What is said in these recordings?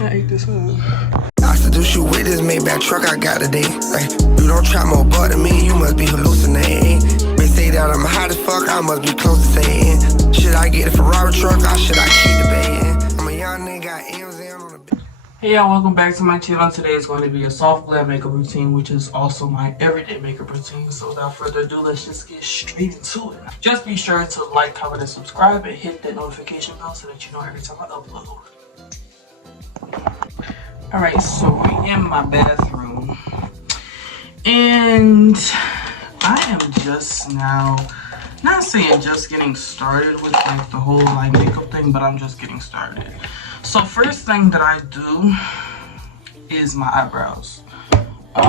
I ate this up. I seduce you with this Maybach truck I got today. Ay, you don't try more butt than me, you must be hallucinating. They say that I'm hot as fuck, I must be close to saying. Should I get a Ferrari truck or should I keep debating? I'm a young nigga, got M's on the. Hey y'all, welcome back to my channel. Today is going to be a soft glam makeup routine, which is also my everyday makeup routine. So without further ado, let's just get straight into it. Just be sure to like, comment, and subscribe, and hit that notification bell so that you know every time I upload. Alright, so we're in my bathroom, and I am just now, not saying just getting started with like the whole like makeup thing, but I'm just getting started. So first thing that I do is my eyebrows. A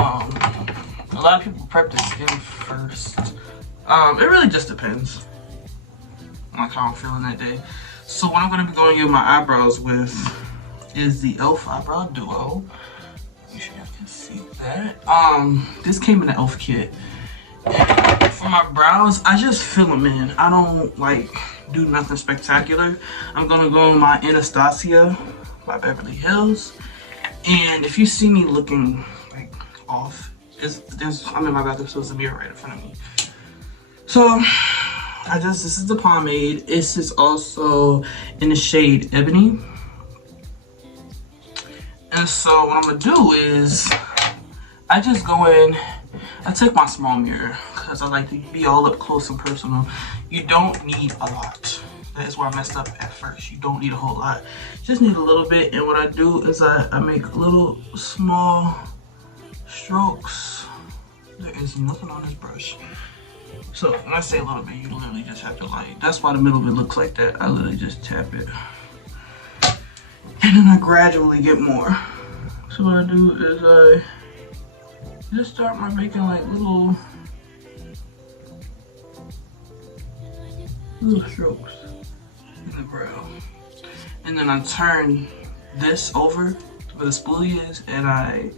lot of people prep the skin first. It really just depends like how I'm feeling that day. So what I'm going to be going in my eyebrows with is the e.l.f. eyebrow duo. Make sure you can see that. This came in the e.l.f. kit. And for my brows, I just fill them in. I don't like do nothing spectacular. I'm gonna go in my Anastasia by Beverly Hills. And if you see me looking like off, I'm in my bathroom, so there's a mirror right in front of me. So this is the pomade. This is also in the shade Ebony. And so what I'm gonna do is I just go in, I take my small mirror because I like to be all up close and personal. You don't need a lot. That is where I messed up at first. You don't need a whole lot. Just need a little bit. And what I do is I make little small strokes. There is nothing on this brush. So when I say a little bit, you literally just have to like, that's why the middle of it looks like that. I literally just tap it. And then I gradually get more. So what I do is I just start by making like little strokes in the brow. And then I turn this over where the spoolie is and I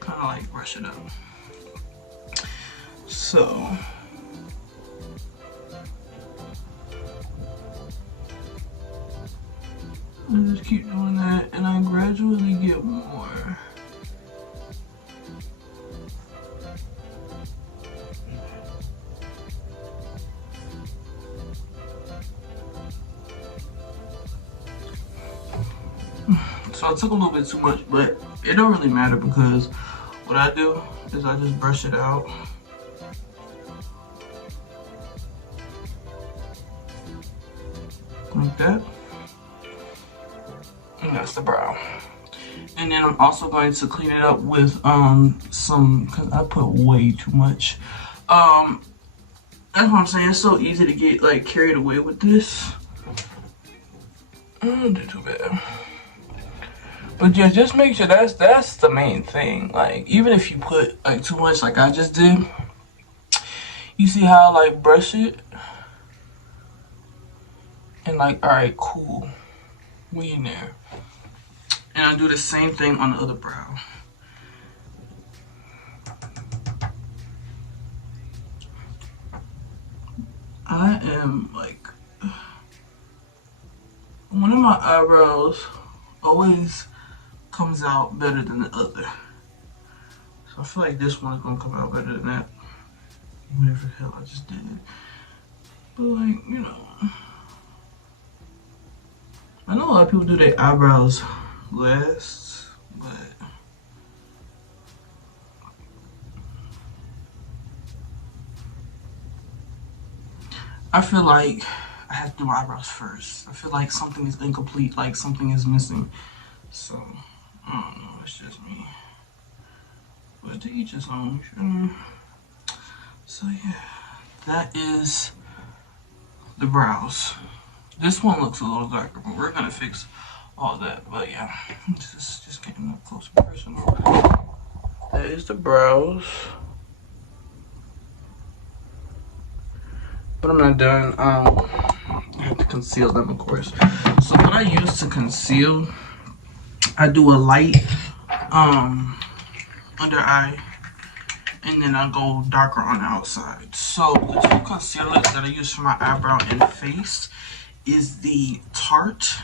kind of like brush it up. So I just keep doing that and I gradually get more. So I took a little bit too much, but it don't really matter because what I do is I just brush it out. Like that. And that's the brow. And then I'm also going to clean it up with cause I put way too much. That's what I'm saying. It's so easy to get like carried away with this. I don't do too bad. But yeah, just make sure that's the main thing. Like even if you put like too much like I just did, you see how I like brush it? And like, alright, cool. We in there. And I do the same thing on the other brow. I am like, one of my eyebrows always comes out better than the other. So I feel like this one is gonna come out better than that. Whatever the hell I just did. But like, you know, I know a lot of people do their eyebrows last, but I feel like I have to do my eyebrows first. I feel like something is incomplete, like something is missing. So, I don't know, it's just me. But to each his own, sure. So yeah, that is the brows. This one looks a little darker, but we're gonna fix all that. But yeah, just getting up close and personal. That is the brows. But I'm not done. I have to conceal them, of course. So what I use to conceal, I do a light under eye, and then I go darker on the outside. So the two concealers that I use for my eyebrow and face is the Tarte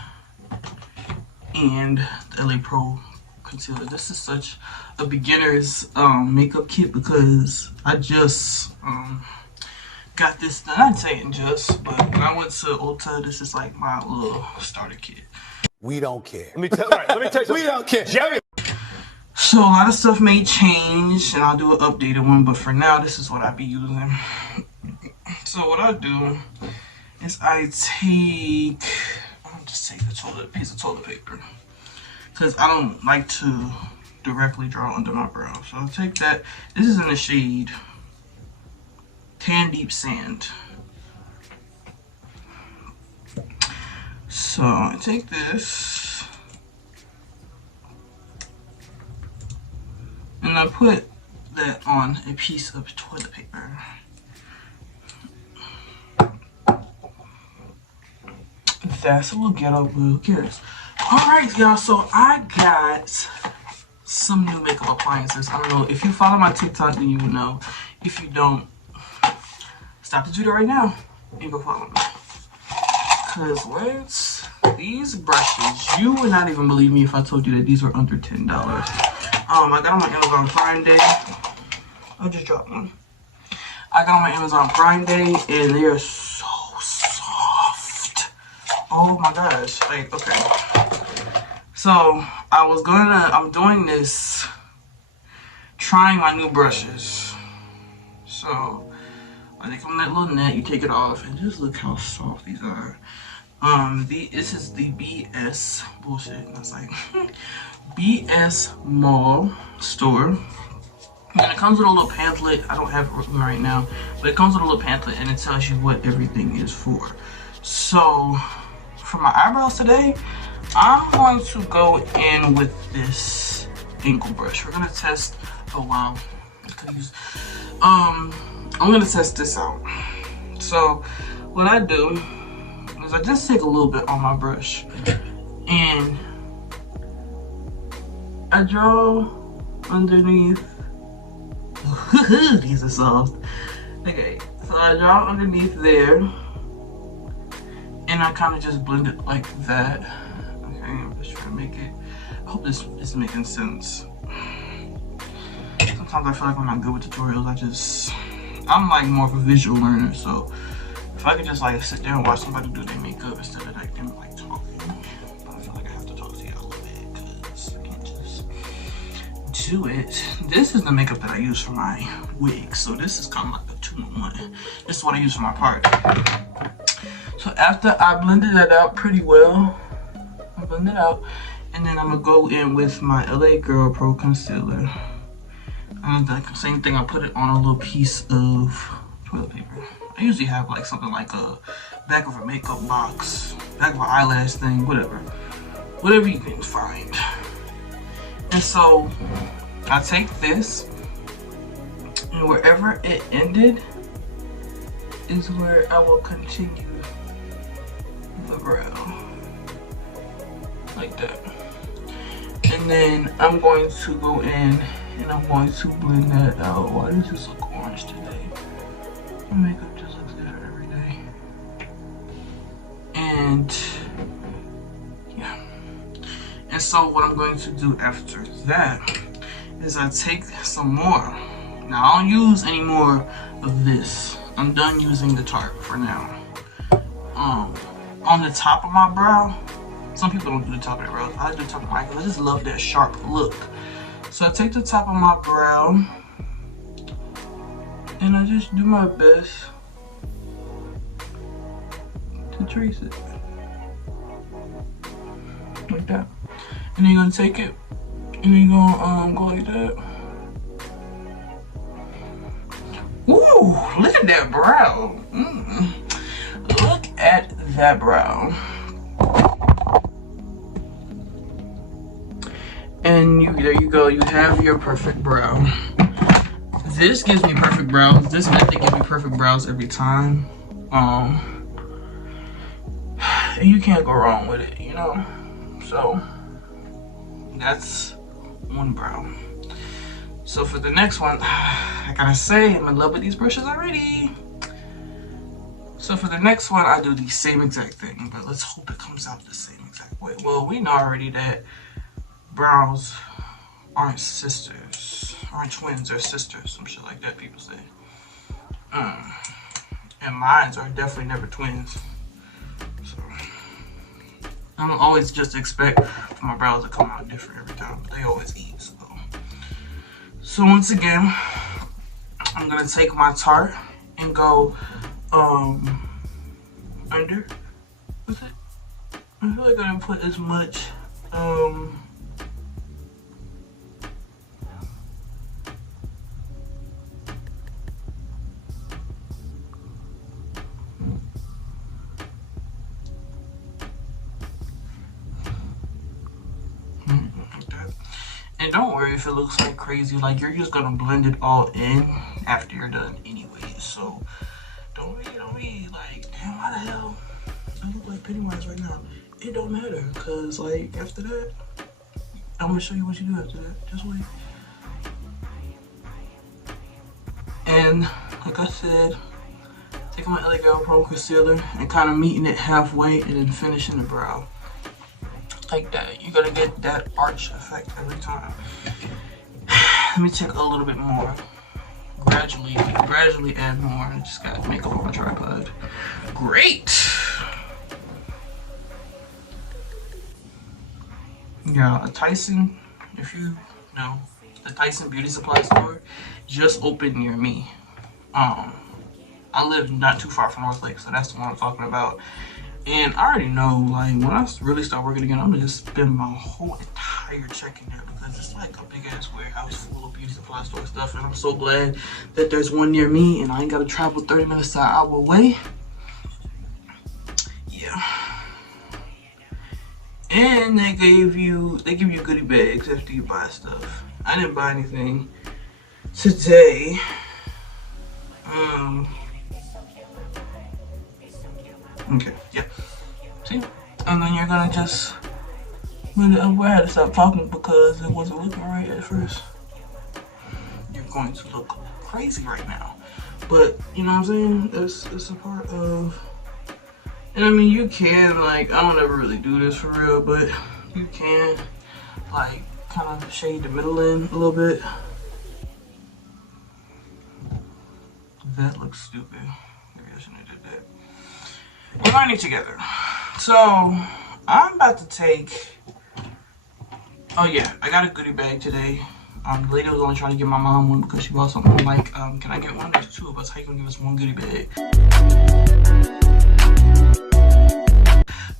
and the LA Pro concealer. This is such a beginner's makeup kit because I just got this done. I'm not saying just, but when I went to Ulta, this is like my little starter kit. We don't care. Let me tell you something. We don't care. Jerry. So a lot of stuff may change and I'll do an updated one, but for now this is what I be using. So what I do is I'll just take a piece of toilet paper because I don't like to directly draw under my brow. So I'll take that. This is in the shade Tan Deep Sand. So I take this and I put that on a piece of toilet paper. That's a little ghetto, but who cares? Alright, y'all, so I got some new makeup appliances. I don't know, if you follow my TikTok, then you would know. If you don't, stop the video right now and go follow me. Because these brushes, you would not even believe me if I told you that these were under $10. I got on my Amazon Prime Day. I just dropped one. I got on my Amazon Prime Day and they are so soft. Oh my gosh. Like, okay. So I'm doing this, trying my new brushes. So they come in that little net, you take it off, and just look how soft these are. This is the BS bullshit. That's like BS Mall store. And it comes with a little pamphlet. I don't have it with me right now, but it comes with a little pamphlet and it tells you what everything is for. So for my eyebrows today, I'm going to go in with this ankle brush. We're gonna test. Oh wow, I'm gonna test this out. So what I do is I just take a little bit on my brush and I draw underneath. These are soft. Okay, so I draw underneath there and I kind of just blend it like that. Okay, I'm just trying to make it. I hope this is making sense. Sometimes I feel like I'm not good with tutorials. I'm like more of a visual learner, so if I could just like sit there and watch somebody do their makeup instead of like them like talking, but I feel like I have to talk to y'all a little bit because I can't just do it. This is the makeup that I use for my wig, so this is kind of like a 2-in-1. This is what I use for my part. So after I blended that out pretty well, I blend it out, and then I'm gonna go in with my LA Girl Pro Concealer. And the same thing, I put it on a little piece of toilet paper. I usually have like something like a back of a makeup box, back of an eyelash thing, whatever you can find. And so I take this, and wherever it ended is where I will continue the brow, like that. And then I'm going to go in and I'm going to blend that out. Why does this look orange today? My makeup just looks better every day. And yeah. And so what I'm going to do after that is I take some more. Now I don't use any more of this. I'm done using the Tarte for now. On the top of my brow, some people don't do the top of their brows. I do the top of mine because I just love that sharp look. So I take the top of my brow and I just do my best to trace it. Like that. And then you're gonna take it and then you're gonna go like that. Ooh, look at that brow. Look at that brow. And there you go, you have your perfect brow. This gives me perfect brows. This method gives me perfect brows every time. And you can't go wrong with it, you know? So, that's one brow. So for the next one, I gotta say, I'm in love with these brushes already. So for the next one, I do the same exact thing, but let's hope it comes out the same exact way. Well, we know already that brows aren't sisters, aren't twins, they're sisters, some shit like that people say. And mines are definitely never twins. So I don't always just expect for my brows to come out different every time, but they always eat. So once again, I'm gonna take my Tarte and go under with it. I feel like I didn't put as much and don't worry if it looks like crazy, like you're just gonna blend it all in after you're done anyway. So don't be like, damn, why the hell I look like Pennywise right now? It don't matter, cause like after that, I'm gonna show you what you do after that. Just wait. And like I said, taking my LA Girl Pro Concealer and kind of meeting it halfway and then finishing the brow. Like that. You're gonna get that arch effect every time. Let me take a little bit more. Gradually add more. I just got makeup on my tripod. Great! Yeah, a Tyson, if you know, the Tyson beauty supply store just opened near me. I live not too far from North Lake, so that's the one I'm talking about. And I already know, like, when I really start working again, I'm gonna just spend my whole entire check in there because it's like a big ass warehouse full of beauty supply store stuff. And I'm so glad that there's one near me and I ain't gotta travel 30 minutes to an hour away. Yeah. And they give you goodie bags after you buy stuff. I didn't buy anything today. Okay, yeah. See? And then you're gonna just I had to stop talking because it wasn't looking right at first. You're going to look crazy right now. But you know what I'm saying? It's a part of, and I mean you can, like, I don't ever really do this for real, but you can like kind of shade the middle in a little bit. That looks stupid. Maybe I shouldn't have did that. We're learning together. So I'm about to take, oh yeah, I got a goodie bag today. The lady was only trying to give my mom one because she bought something. I'm like, can I get one? There's two of us. How you gonna give us one goodie bag?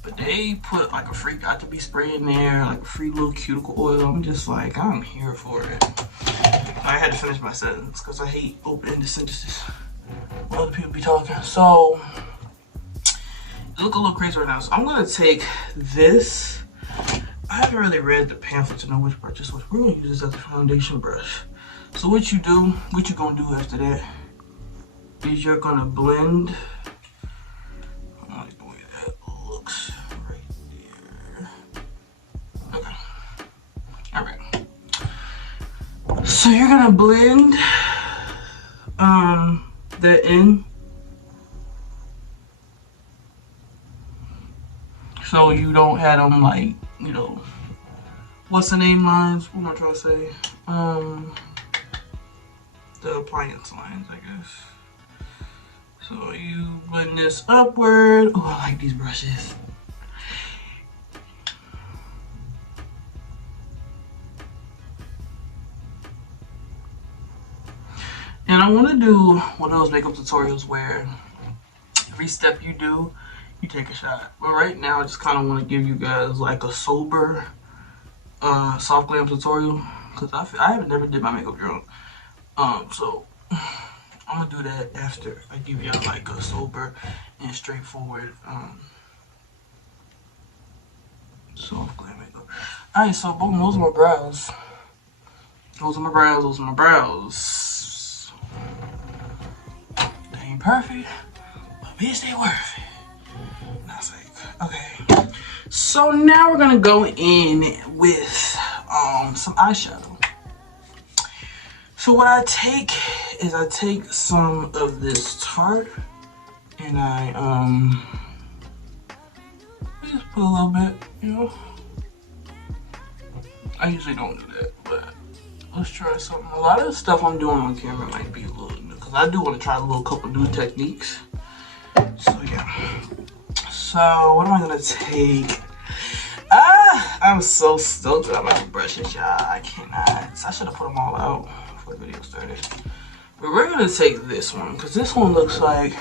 But they put like a free got to be spray in there, like a free little cuticle oil. I'm just like, I'm here for it. I had to finish my sentence because I hate open-ended sentences when other people be talking. So it look a little crazy right now. So I'm gonna take this. I haven't really read the pamphlet to know which part this was. We're gonna use this as a foundation brush. So what you gonna do after that is you're gonna blend. I like the way that looks right there. Okay. Alright. So you're gonna blend that in. So you don't have them like, you know, what's the name lines? What am I trying to say? The appliance lines, I guess. So you blend this upward. Oh, I like these brushes. And I want to do one of those makeup tutorials where every step you do, you take a shot. But right now, I just kind of want to give you guys like a sober, soft glam tutorial because I haven't never did my makeup drunk. So I'm gonna do that after I give y'all like a sober and straightforward, soft glam makeup. All right, so boom, those are my brows. Those are my brows. Those are my brows. They ain't perfect, but bitch, they worth it. Not fake. Okay. So now we're gonna go in with some eyeshadow. So what I take is I take some of this Tarte and I just put a little bit, you know. I usually don't do that, but let's try something. A lot of the stuff I'm doing on camera might be a little new, because I do want to try a little couple new techniques. So yeah. So what am I gonna take? I'm so stoked about my brushes, y'all. I cannot. I should have put them all out before the video started. But we're gonna take this one, because this one looks like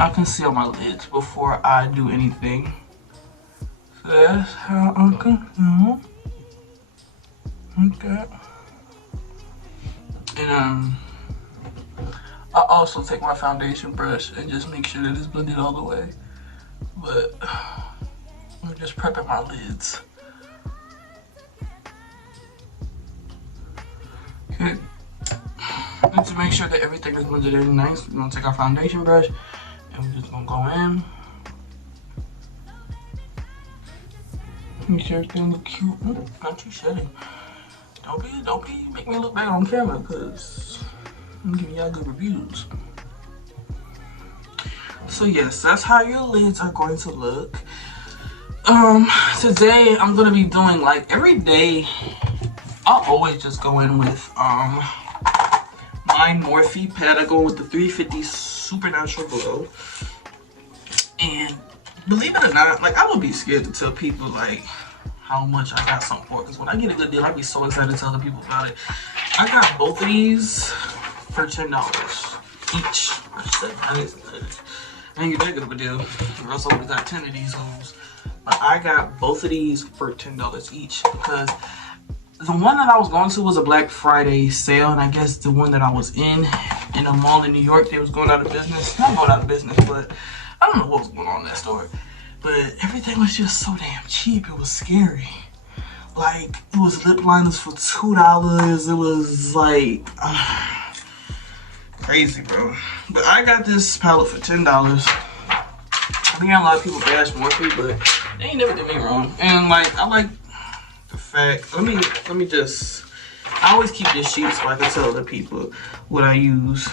I conceal my lids before I do anything. So that's how I conceal. Okay. And I also take my foundation brush and just make sure that it's blended all the way. But I'm just prepping my lids. Okay. And to make sure that everything is blended in nice, we're gonna take our foundation brush and we're just gonna go in. Make sure everything look cute. Not too shitty. Don't be make me look bad on camera, because I'm giving y'all good reviews. So yes, that's how your lids are going to look. Today I'm gonna be doing, like, every day I'll always just go in with my Morphe pad. I go with the 350 Supernatural Glow. And believe it or not, like, I would be scared to tell people, like, how much I got something for, because when I get a good deal, I'd be so excited to tell other people about it. I got both of these for $10 each. I ain't get that good of a deal, or else I would have got 10 of these hoes. But I got both of these for $10 each, because the one that I was going to was a Black Friday sale, and I guess the one that I was in a mall in New York, they was going out of business. Not going out of business, but I don't know what was going on in that store. But everything was just so damn cheap, it was scary. Like, it was lip liners for $2. It was like, crazy, bro. But I got this palette for $10. I think a lot of people bash Morphe, but they ain't never did me wrong. And like, I like the fact, let me just, I always keep this sheet so I can tell other people what I use.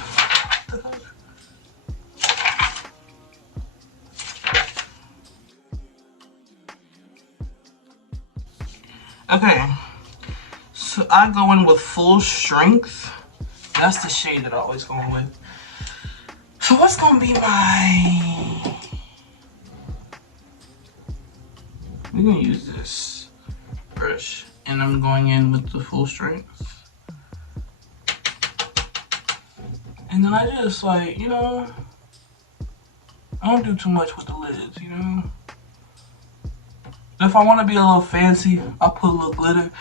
Okay, so I go in with Full Strength. That's the shade that I always go in with. So what's gonna be my... We're gonna use this brush, and I'm going in with the Full Strength. And then I just, like, you know, I don't do too much with the lids, you know? If I want to be a little fancy, I'll put a little glitter,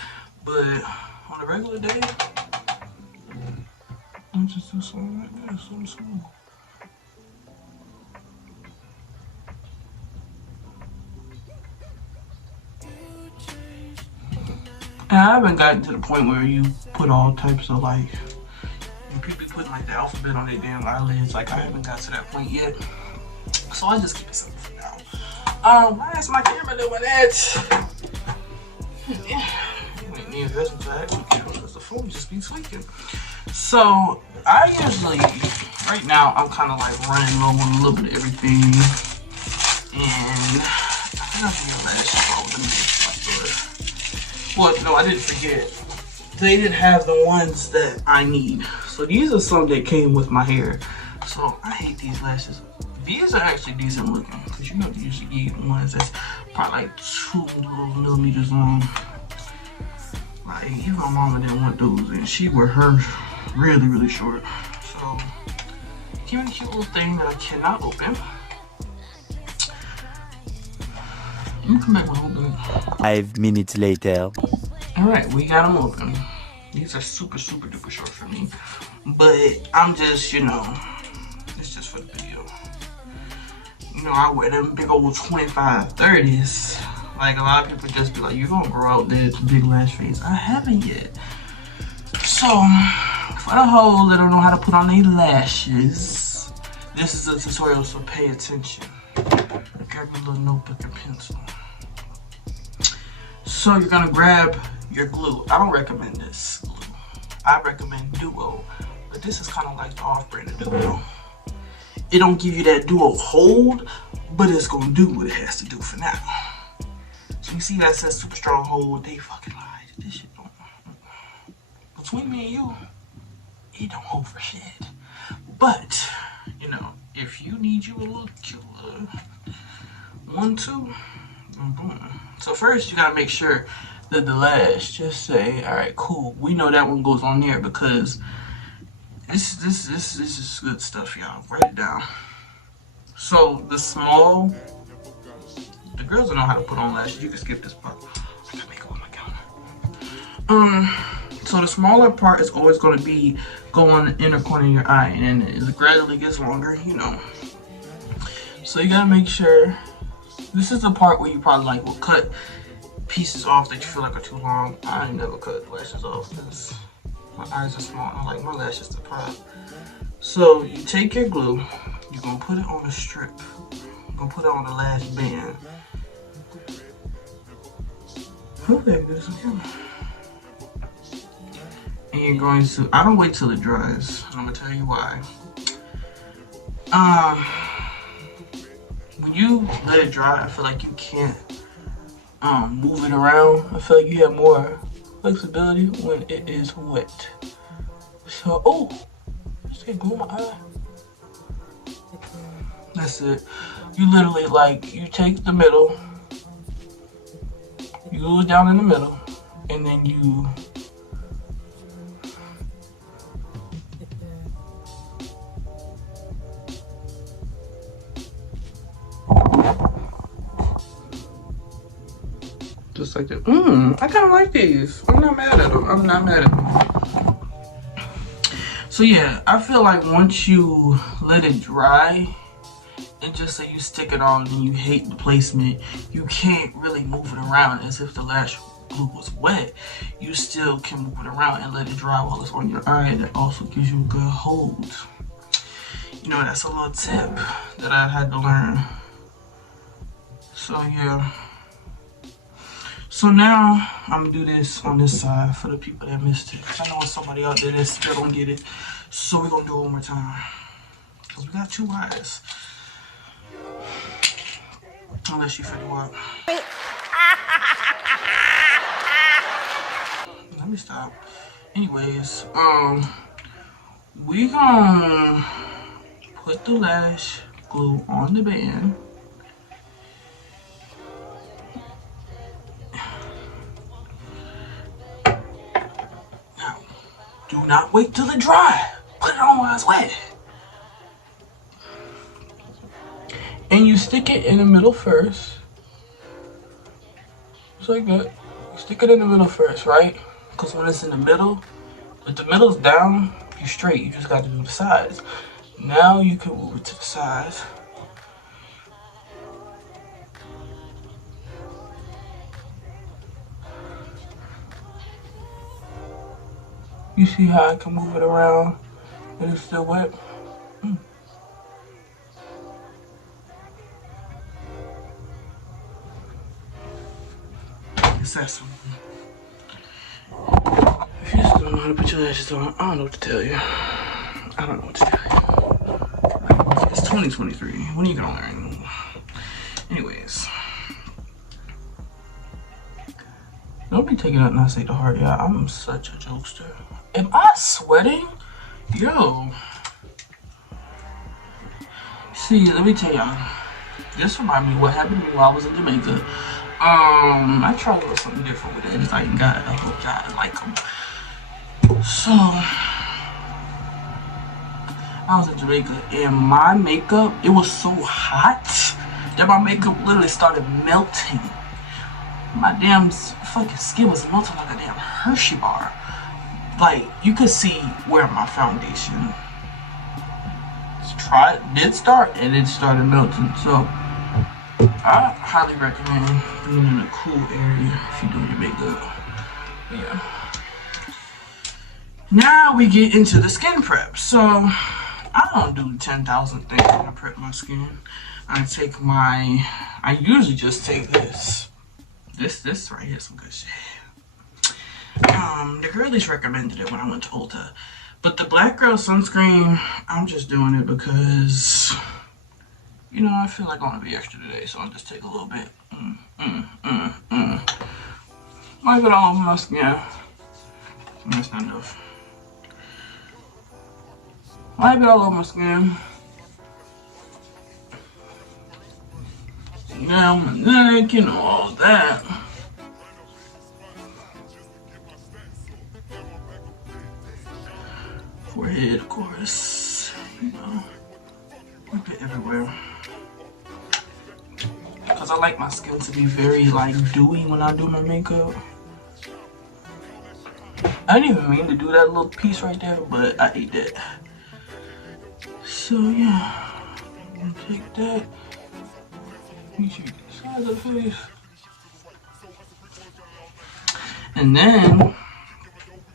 but on a regular day, I'll just do something like that, something small. And I haven't gotten to the point where you put all types of, like, people putting like the alphabet on their damn eyelids. Like, I haven't got to that point yet, so I just keep it simple for now. Why is my camera doing that? You ain't need investment to that camera, because the phone just be tweaking. So I usually, right now, I'm kind of like running low on a little bit of everything, and I think I'll do your lashes all the next. Well, no, I didn't forget. They didn't have the ones that I need, so these are some that came with my hair. So I hate these lashes. These are actually decent looking, because you know you usually get ones that's probably like 2 millimeters long. Like, even my mama didn't want those, and she wore hers really, really short. So, give me a cute little thing that I cannot open. Let me come back with open. 5 minutes later. Alright, we got them open. These are super, super duper short for me. But I'm just, you know, it's just for the video. You know, I wear them big old 25, 30s. Like, a lot of people just be like, you're gonna grow out that big lash face. I haven't yet. So, for the hoes that don't know how to put on their lashes, this is a tutorial, so pay attention. Grab a little notebook and pencil. So, you're gonna grab your glue. I don't recommend this. I recommend Duo, but this is kind of like the off-brand of Duo. It don't give you that Duo hold, but it's gonna do what it has to do for now. So you see that says super strong hold, they fucking lied. This shit don't. Between me and you, it don't hold for shit. But, you know, if you need you a little cute 1, 2, boom. So first you gotta make sure that the lash just say, alright, cool. We know that one goes on there because this is good stuff, y'all. Write it down. So the small, the girls don't know how to put on lashes. You can skip this part. I got makeup on my counter. So the smaller part is always going to be go on the inner corner of your eye, and it gradually gets longer, you know. So you gotta make sure. This is the part where you probably like will cut pieces off that you feel like are too long. I ain't never cut lashes off because my eyes are small. I like my lashes to pop. So you take your glue. You're gonna put it on a strip. You're gonna put it on the lash band. Okay, good. And you're going to, I don't wait till it dries. I'm gonna tell you why. When you let it dry, I feel like you can't move it around. I feel like you have more flexibility when it is wet. So, oh, just get glue in my eye. That's it. You literally, like, you take the middle, you glue it down in the middle, and then you just like that. I kind of like these. I'm not mad at them. I'm not mad at them. So yeah, I feel like once you let it dry, and just say you stick it on and you hate the placement, you can't really move it around as if the lash glue was wet. You still can move it around and let it dry while it's on your eye. That also gives you a good hold. You know, that's a little tip that I had to learn. So yeah. So now I'm gonna do this on this side for the people that missed it. I know it's somebody out there that still don't get it. So we're gonna do it one more time. Cause we got 2 eyes. Unless you figure out. Let me stop. Anyways, we gonna put the lash glue on the band. Now, do not wait till it dry. Put it on while it's wet. And you stick it in the middle first. Just like that. You stick it in the middle first, right? Because when it's in the middle, if the middle's down, you're straight. You just got to do the sides. Now you can move it to the sides. You see how I can move it around and it's still wet? It's that simple. If you just don't know how to put your lashes on, I don't know what to tell you. I don't know what to tell you. It's 2023. When are you gonna learn? Anyways. Don't be taking it and I say the heart, yeah. I'm such a jokester. Am I sweating? Yo. See, let me tell y'all. This reminds me of what happened to me while I was in Jamaica. I tried a little something different with it. It's like, God, I hope y'all like them. So, I was in Jamaica and my makeup, it was so hot that my makeup literally started melting. My damn fucking skin was melting like a damn Hershey bar. Like, you could see where my foundation did start and it started melting. So, I highly recommend being in a cool area if you're doing your makeup. Yeah. Now we get into the skin prep. So, I don't do 10,000 things when I prep my skin. I usually just take this. This right here is some good shit. The girlies recommended it when I went to Ulta. But the Black Girl sunscreen, I'm just doing it because, you know, I feel like I want to be extra today, so I'll just take a little bit. Wipe it all over my skin. That's not enough. Wipe it all over my skin. Down my neck, you know, all that. Forehead, of course, you know, wipe it everywhere. Because I like my skin to be very, like, dewy when I do my makeup. I didn't even mean to do that little piece right there, but I ate that. So, yeah, I'm gonna take that. Make sure you get the sides of the face. And then,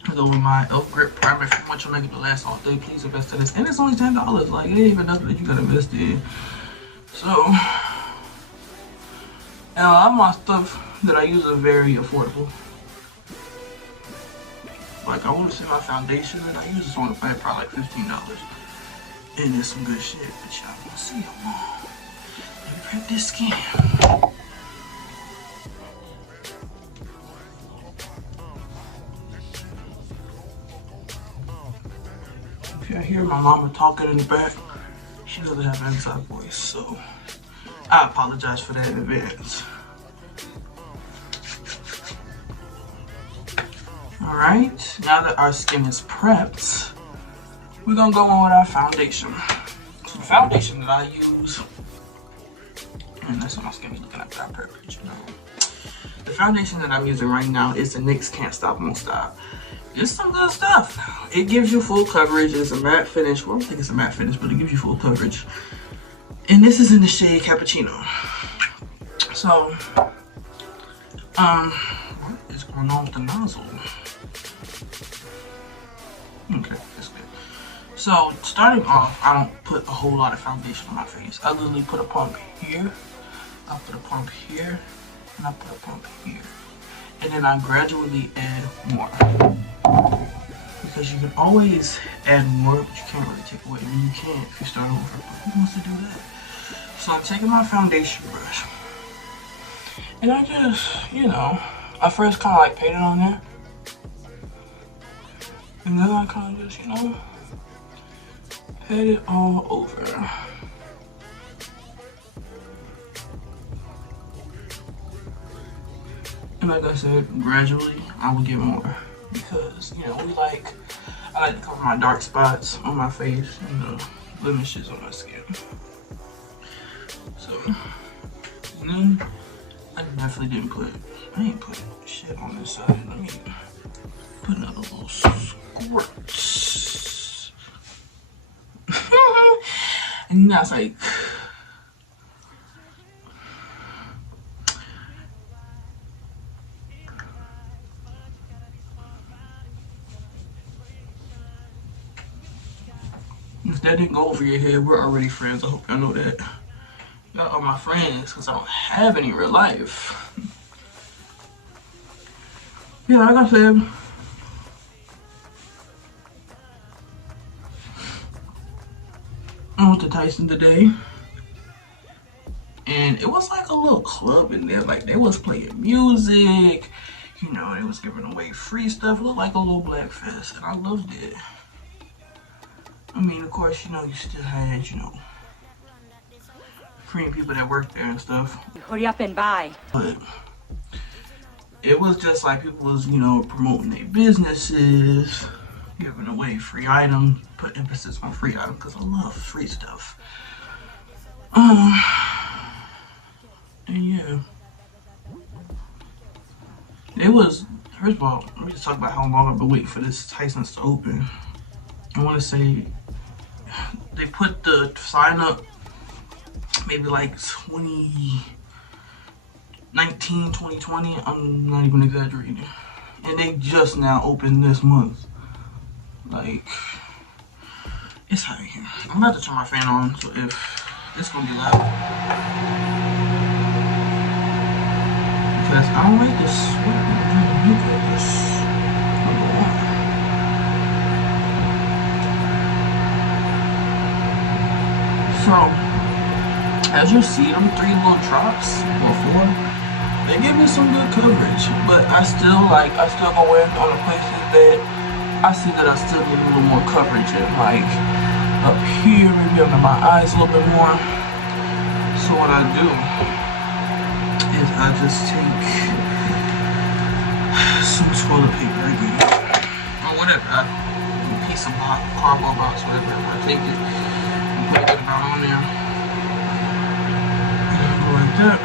I go with my Elf Grip Primer. If you want your makeup to last all day, please invest in this. And it's only $10. Like, it ain't even nothing that you gotta invest in. So, and a lot of my stuff that I use are very affordable. Like, I want to say my foundation that I use is on the probably like $15. And it's some good shit, but y'all gonna see them all. Let me prep this skin. If y'all hear my mama talking in the back, she doesn't have an inside voice, so I apologize for that in advance. Alright, now that our skin is prepped, we're gonna go on with our foundation. So the foundation that I use, and that's what my skin is looking after I prep it, you know. The foundation that I'm using right now is the NYX Can't Stop Won't Stop. It's some good stuff. It gives you full coverage. It's a matte finish. Well, I don't think it's a matte finish, but it gives you full coverage. And this is in the shade Cappuccino. So, what is going on with the nozzle? Okay, that's good. So, starting off, I don't put a whole lot of foundation on my face. I literally put a pump here, I put a pump here, and I put a pump here. And then I gradually add more. Because you can always add more, but you can't really take away. I mean, you can if you start over, but who wants to do that? So I'm taking my foundation brush. And I just, you know, I first kind of like painted on there. And then I kind of just, you know, pat it all over. And like I said, gradually I will get more. Because, you know, I like to cover my dark spots on my face and the blemishes on my skin. So, and then I definitely didn't put, I ain't put shit on this side. Let me put another little squirt. And that's like, if that didn't go over your head, we're already friends. I hope y'all know that. Y'all are my friends because I don't have any in real life. Yeah, like I said, I went to Tyson today. And it was like a little club in there. Like, they was playing music. You know, they was giving away free stuff. It looked like a little black fest. And I loved it. I mean, of course, you know, you still had, you know, Korean people that worked there and stuff. Hurry up and buy. But it was just like people was, you know, promoting their businesses, giving away free items, put emphasis on free items because I love free stuff. And yeah. It was, first of all, let me just talk about how long I've been waiting for this Tyson's to open. I want to say they put the sign up maybe like 2019, 2020. I'm not even exaggerating. And they just now opened this month. Like, it's hot in here. I'm about to turn my fan on, so if it's gonna be loud. Because I don't like this sweat. Look at this. So, as you see, them 3 little drops, or 4, they give me some good coverage. But I still go in on the places that I see that I still need a little more coverage in, like up here, maybe under my eyes a little bit more. So what I do is I just take some toilet paper again, or whatever, a piece of cardboard box, whatever. I take it and put it about on there, and I go like that,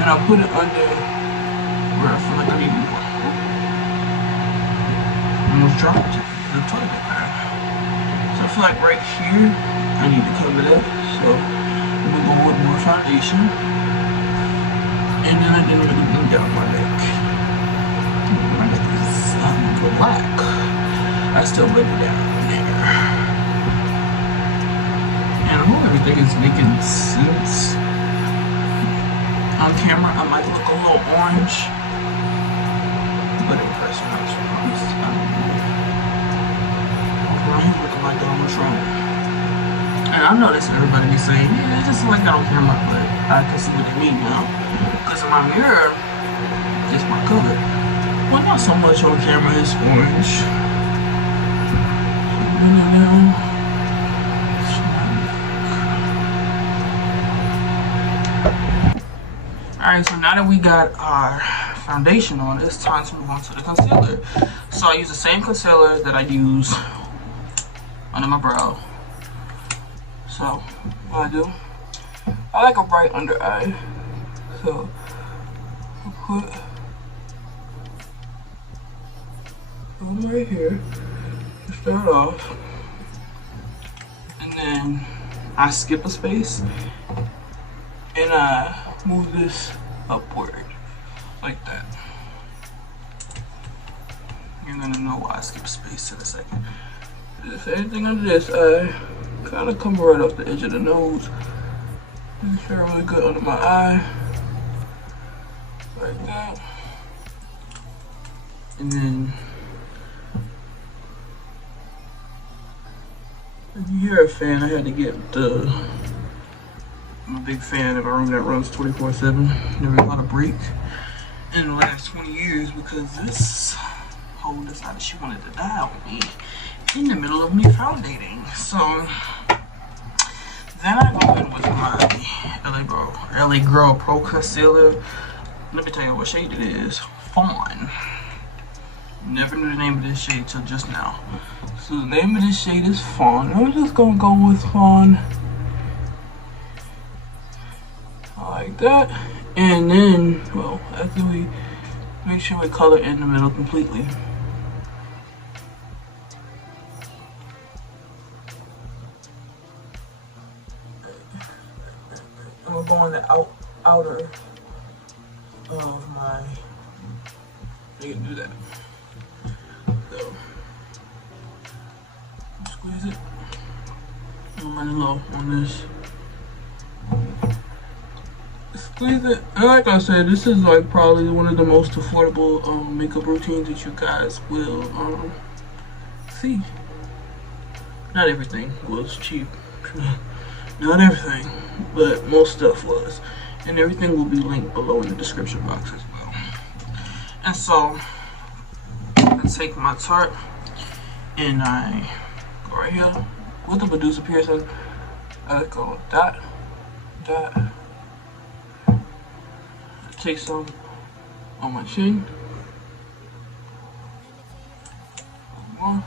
and I put it under where I feel like I need more. Almost dropped the toilet paper. So I feel like right here I need to cover that. So I'm gonna go with more foundation, and then I'm gonna bring down my neck. My neck is black. I still bring it down there. And I hope everything is making sense. On camera, I might look a little orange, but in person, I don't know. He's looking like Donald Trump. And I noticed everybody be saying, yeah, it's just like that on camera, but I can see what they mean now. Because in my mirror, it's my color. Well, not so much on camera, it's orange. Alright, so now that we got our foundation on, it's time to move on to the concealer. So I use the same concealer that I use under my brow. So what I do, I like a bright under eye. So I put one right here to start off, and then I skip a space and I move this upward like that. You're gonna know why I skip space in a second. If anything under this eye, kind of come right up the edge of the nose. Make sure I'm really good under my eye, like that. And then, if you hear a fan, I had to get I'm a big fan of a room that runs 24/7. Never got a break in the last 20 years because this hoe decided she wanted to die on me in the middle of me foundating. So then I go in with my LA Girl Pro Concealer. Let me tell you what shade it is. Fawn. Never knew the name of this shade till just now. So the name of this shade is Fawn. I'm just gonna go with Fawn. Like that. And then, well, after we make sure we color in the middle completely. I'm gonna go on the outer of my, you can do that. So, squeeze it. I'm running low on this. Squeeze it. And like I said, this is like probably one of the most affordable makeup routines that you guys will see. Not everything was cheap. Not everything, but most stuff was. And everything will be linked below in the description box as well. And so, I take my Tarte and I go right here with the Medusa piercing. I go dot, dot. Take some on my chin. One.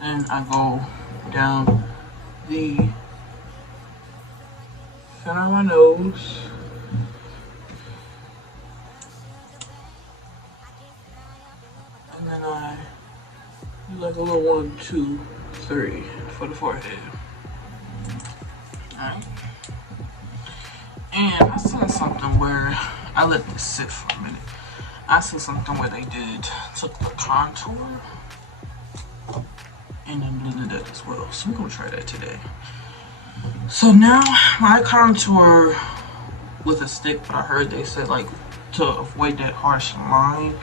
And I go down the center of my nose. And then I do like a little 1, 2, 3 for the forehead. Alright. And I saw something where I let this sit for a minute. I saw something where they took the contour and then blended that as well. So we're gonna try that today. So now my contour with a stick, but I heard they said like to avoid that harsh line,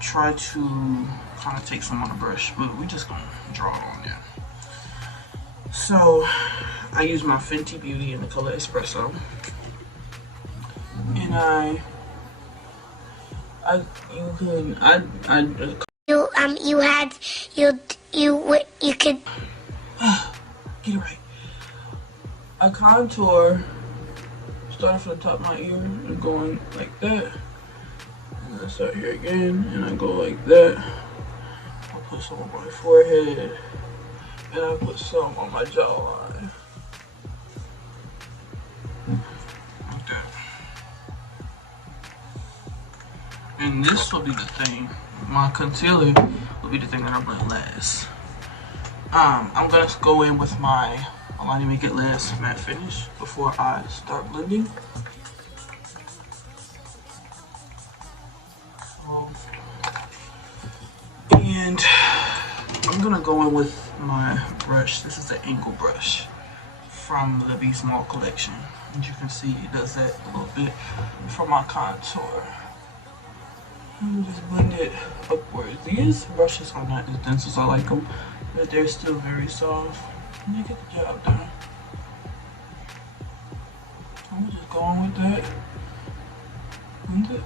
try to kind of take some on the brush, but we just gonna draw it on there. So I use my Fenty Beauty in the color Espresso, and you could get it right. I contour, starting from the top of my ear and going like that. And I start here again and I go like that. I put some on my forehead and I put some on my jawline. Like that. And this will be the thing. My concealer will be the thing that I blend last. I'm gonna go in with my milani Make It Last matte finish before I start blending. And I'm gonna go in with my brush. This is the angle brush from the Be Small collection. As you can see, it does that a little bit for my contour. And just blend it upwards. These brushes are not as dense as I like them, but they're still very soft. And they get the job done. I'm just going with that. Blend it.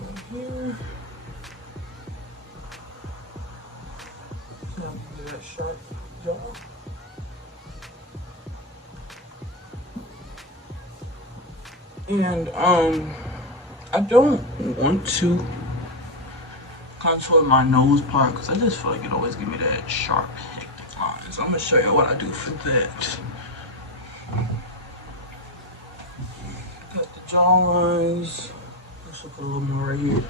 Right here. So I'm gonna do that sharp jaw. And I don't want to contour my nose part because I just feel like it always gives me that sharp hectic line. So I'm gonna show you what I do for that. Got the jaw lines. Let's put a little more right here.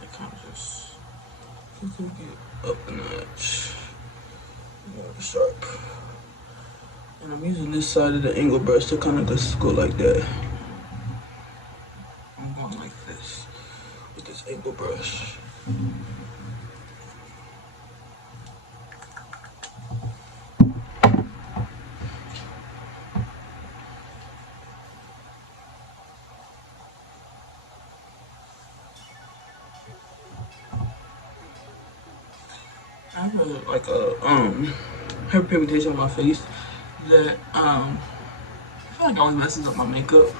I kind of just get up a notch. More sharp. And I'm using this side of the angle brush to kind of just go like that. I'm going like this with this angle brush. I have like a hyperpigmentation on my face that I feel like always messes up my makeup.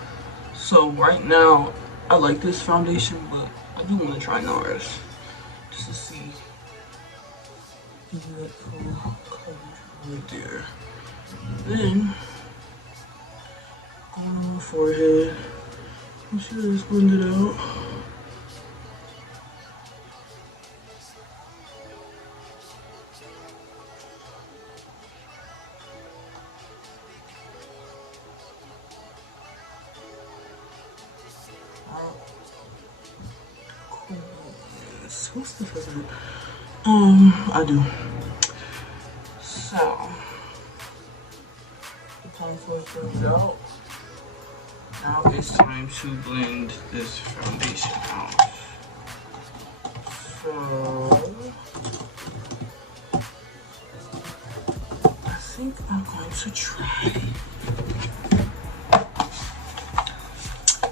So right now I like this foundation, but I do want to try NARS just to see that full coverage right there. Then going on my forehead, I'm sure just blend it out. What stuff is it? I do. So, the contour is out. Now it's time to blend this foundation out. So, I think I'm going to try.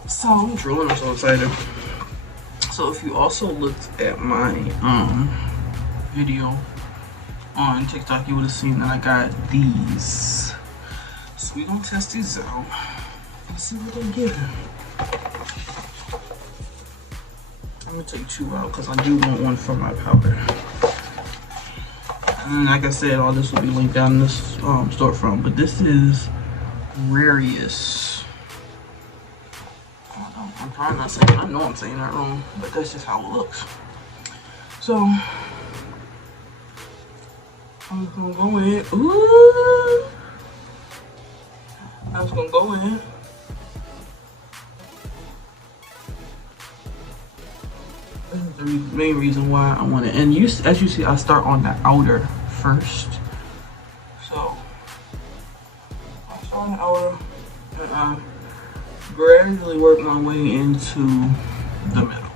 So, I'm drooling, I'm so excited. So if you also looked at my video on TikTok, you would have seen that I got these. So we gonna test these out and see what they give. I'm gonna take two out because I do want one for my powder. And like I said, all this will be linked down in this storefront. But this is Rarius. I'm trying not to say it. I know I'm saying that wrong, but that's just how it looks. So I'm just gonna go in. Ooh! I'm just gonna go in. This is the main reason why I want it. And as you see, I start on the outer first. So I start on the outer and I gradually work my way into the middle.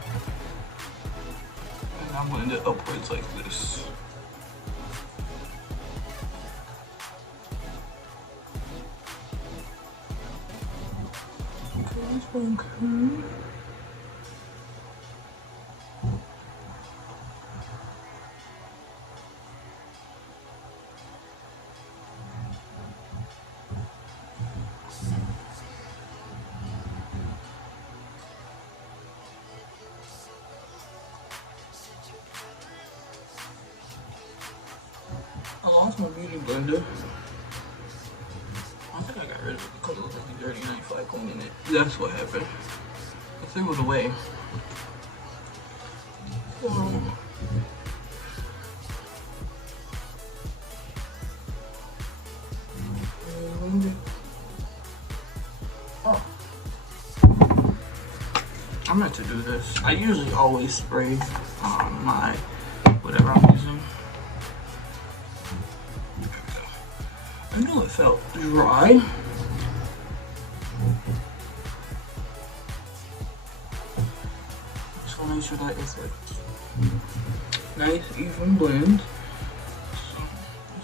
And I blend it upwards like this. Okay. I lost my beauty blender. I think I got rid of it because it was like dirty and I feel like cleaning it. That's what happened. I threw it away. Oh. I meant to do this. I usually always spray my whatever I'm using. I knew it felt dry. Just want to make sure that it's a nice, even blend. So I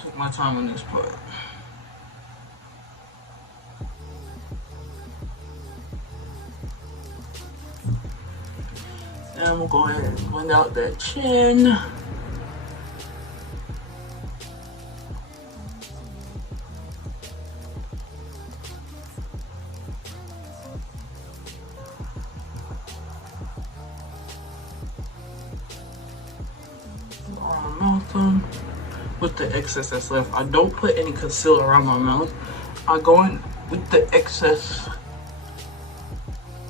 took my time on this part. And I'm gonna go ahead and blend out that chin. With the excess that's left, I don't put any concealer around my mouth. I go in with the excess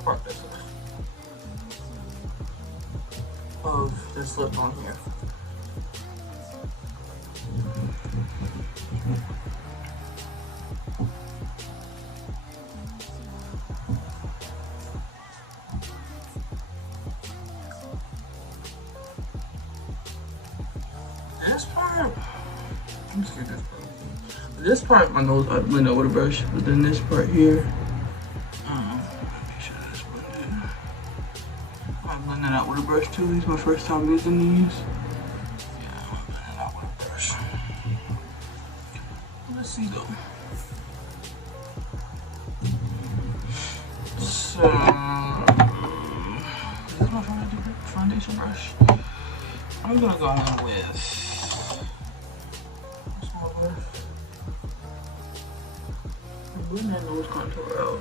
part that's left of this lip on here. This part, I'm just kidding. This part, my nose, I blend out with a brush, but then this part here, make sure that's blended. I blend that out with a brush too. This is my first time using these. Yeah, I'm blending it out with a brush. Let's see though. So, this is my foundation brush. I'm gonna go in with blend that nose contour out.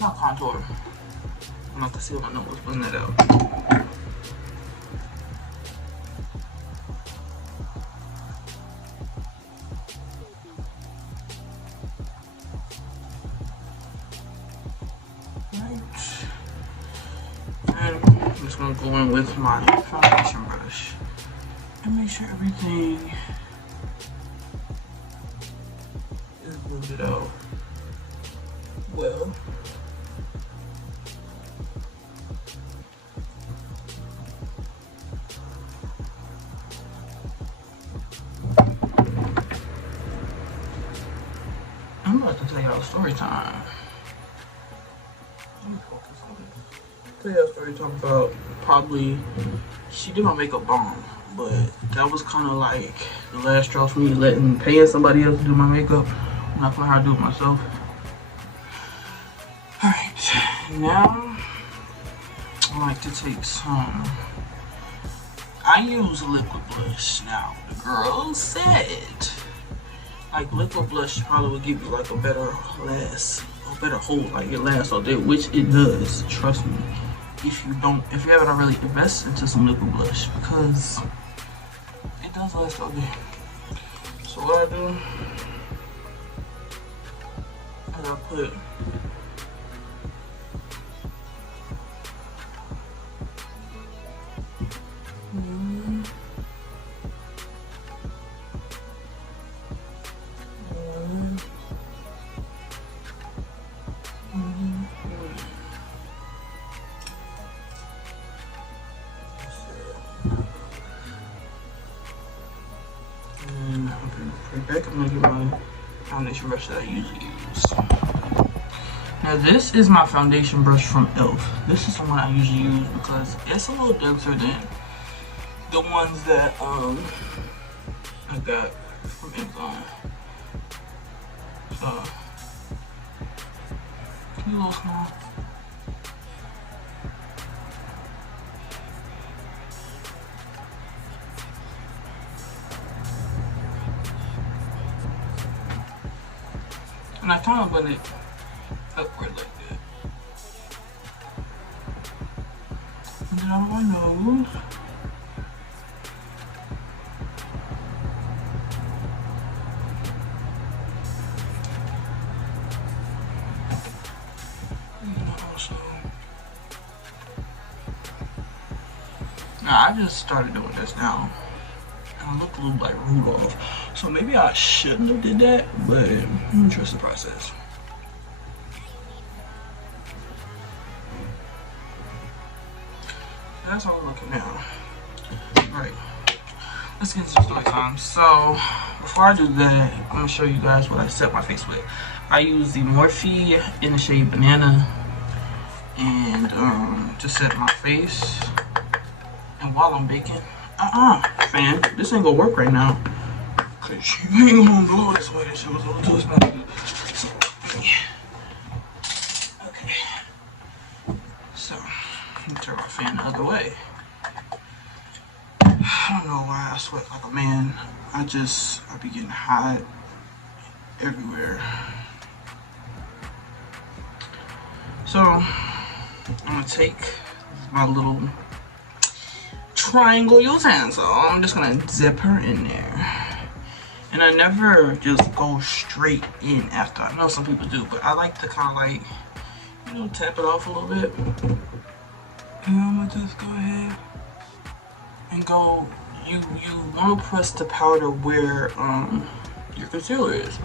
Not contour. I'm about to seal my nose, blend that out. And I'm just gonna go in with my foundation brush and make sure everything is blended out well. I'm about to tell y'all story time. Tell y'all a story time about probably, she did my makeup bomb, but that was kind of like the last straw for me, paying somebody else to do my makeup. I'm not gonna how to do it myself. Alright, now I like to take some, I use liquid blush. Now the girl said like liquid blush probably would give you like a better last, a better hold, like it lasts all day, which it does, trust me. If you haven't already invested into some liquid blush, because it does last all day. So what I do is I put back, I'm gonna get my foundation brush that I usually use. Now this is my foundation brush from e.l.f. This is the one I usually use because it's a little denser than the ones that I got from Amazon. Can you little small? And I kind of went it upward like that. And then on my nose. Now, I just started doing this now. I look a little like Rudolph. So maybe I shouldn't have did that, but I'm gonna trust the process. That's how I'm looking now. Right. Let's get into story time. So before I do that, I'm gonna show you guys what I set my face with. I use the Morphe in the shade Banana and just set my face. And while I'm baking, fan, this ain't gonna work right now. Cause you ain't gonna blow this way. This shit was a little too expensive. So, yeah. Okay. So, let me turn my fan the other way. I don't know why I sweat like a man. I be getting hot everywhere. So, I'm gonna take my little triangle utensil. I'm just gonna dip her in there. And I never just go straight in after. I know some people do, but I like to kind of like, you know, tap it off a little bit. And I'm gonna just go ahead and go. You want to press the powder where your concealer is.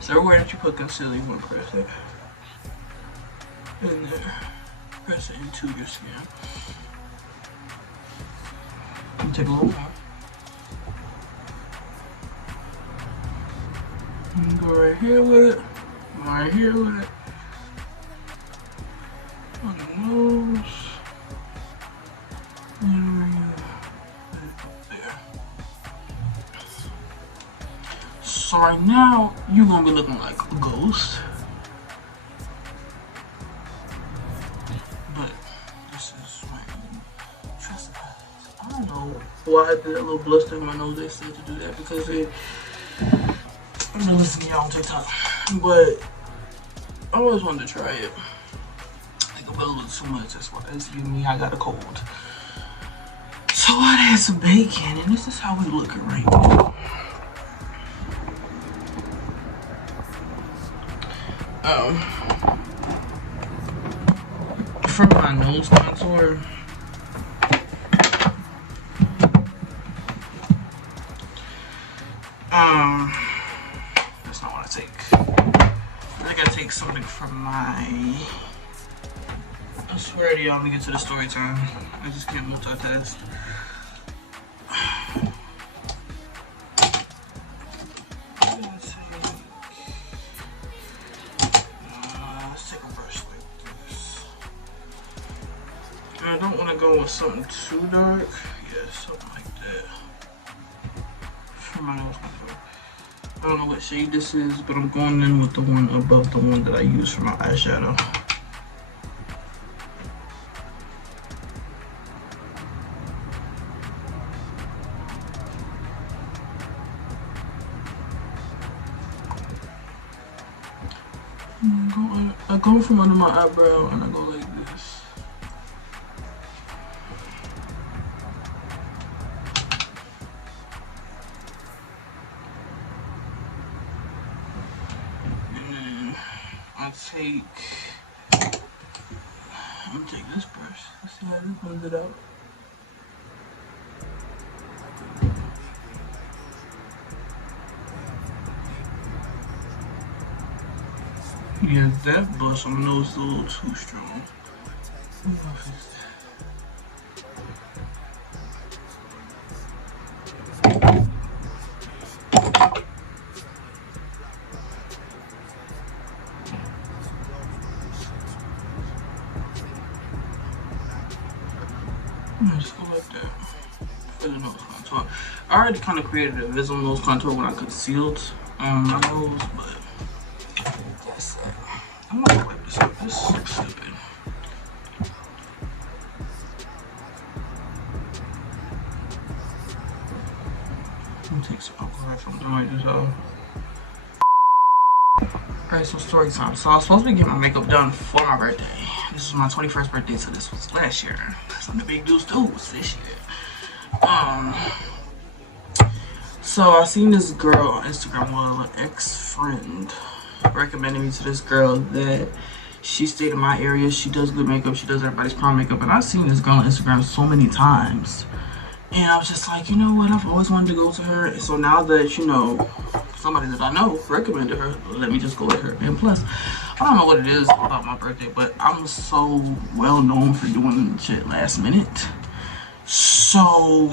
So everywhere that you put concealer, you want to press it in there. Press it into your skin. Take a little more. And go right here with it. Right here with it. On the nose. And right there. So right now, you're gonna be looking like a ghost. But this is my trust. I don't know why I did that little bluster in my nose. They said to do that because I'm gonna listen to y'all on TikTok. But I always wanted to try it. I think I put a little too much. That's why it's giving me. I got a cold. So I had some bacon, and this is how we looking right now. For my nose contour. That's not what I take. I think I take something from my. I swear to y'all, let me get to the story time. I just can't multitask. Let's take a brush like this. And I don't want to go with something too dark. Yeah, something like that. For my nose contour. I don't know what shade this is, but I'm going in with the one above the one that I use for my eyeshadow. I go from under my eyebrow and I go like this. And then I'm gonna take this brush. Let's see how this blends it out. Yeah, that blush on my nose is a little too strong. Just go like that for the nose contour. I already kind of created a visible nose contour when I concealed my nose, but I'm gonna wipe this up. This is so stupid. I'm gonna take some alcohol from doing this off. Alright, so story time. So I was supposed to be getting my makeup done for my birthday. This was my 21st birthday, so this was last year. Some of the big dudes too was this year. So I seen this girl on Instagram, well, an ex-friend recommended me to this girl that she stayed in my area. She does good makeup. She does everybody's prom makeup. And I've seen this girl on Instagram so many times. And I was just like, you know what? I've always wanted to go to her. And so now that, you know, somebody that I know recommended her, let me just go with her. And plus, I don't know what it is about my birthday, but I'm so well known for doing shit last minute. So,